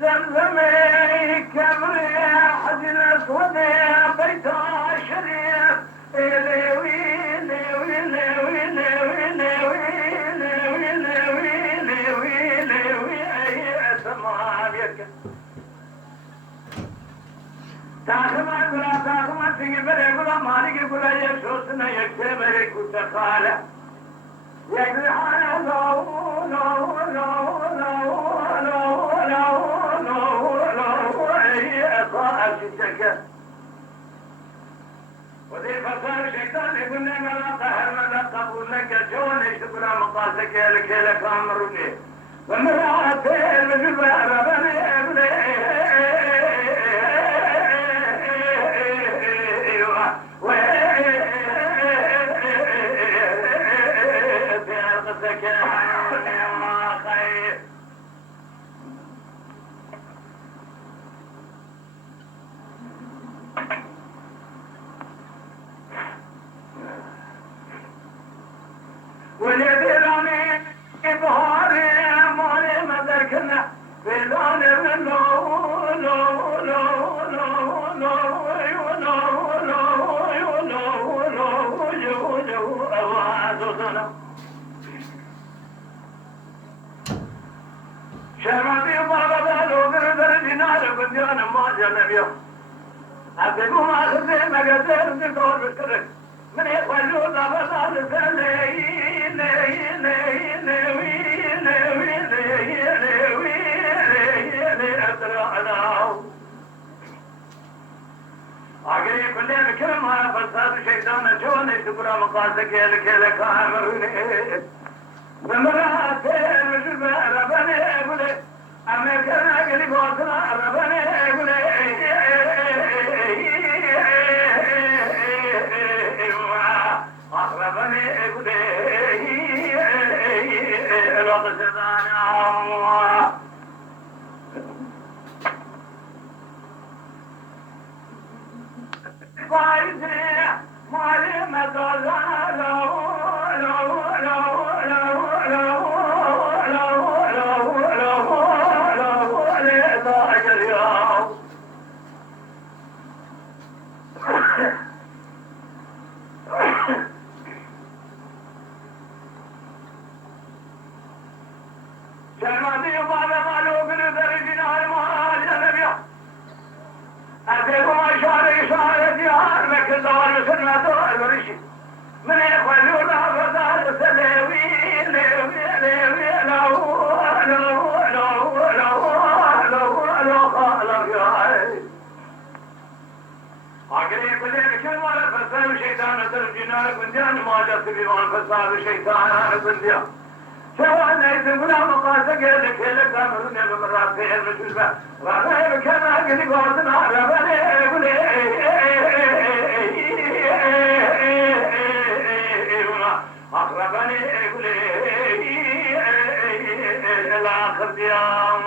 زمزمي كبري حزن اسود بيت شريف إلي ويلي ويلي ويلي ويلي ويلي ويلي ويلي ويلي ويلي سمع بيك تاخما يقول تاخما تجيبر يقول مالك يقول يسوسنا يكتمر يقول تخاله يقول حاله لو لو لو لو لو لو لو لو أي أطاعة الشكا وذي فصار شيطان يقول لي ما قهر ما قبول لك جون يشتغل مقاسك لك لك أمرني ومرأتين من بابني ابني وليدراني بهاري مالي مدركنا بلان من لو لو لو لو لو لو لو لو أوازنا شرمتي بابا بالو غير دينار بديان ما جنبيو أبدو ما خذ مقدر دكتور بكرك من يقولوا لا بطل سلي أقري كل بكل ما فساد الشيطان جوني تقرأ مقاسك لك لك أمرني بمرأة مجرب ربني أقولي أمريكا أقري بوصنا ربني أقولي أقربني أقولي الوقت سبحانه فايزي مالي مدولا لو لو لو لو لو لو لو لو لو لضاعك اليوم شرماتي بابا مالو بن درجنا المال يا نبي أتيكم إشارة ديار لكن دوار سنة دوار ورشي من يخلو لا فضال سلوي لوي لوي لو لو لو لو لو لو خالق يا أقري كل كل مرة فساد الشيطان ترجنا كنجان ما جت بيوان فساد الشيطان كنجان شوان يسمونا مقاسك لك لك أمرنا بمرات في المجلبة وغير كما قد قوتنا ربني أقولي أقربني أقولي الآخر ديام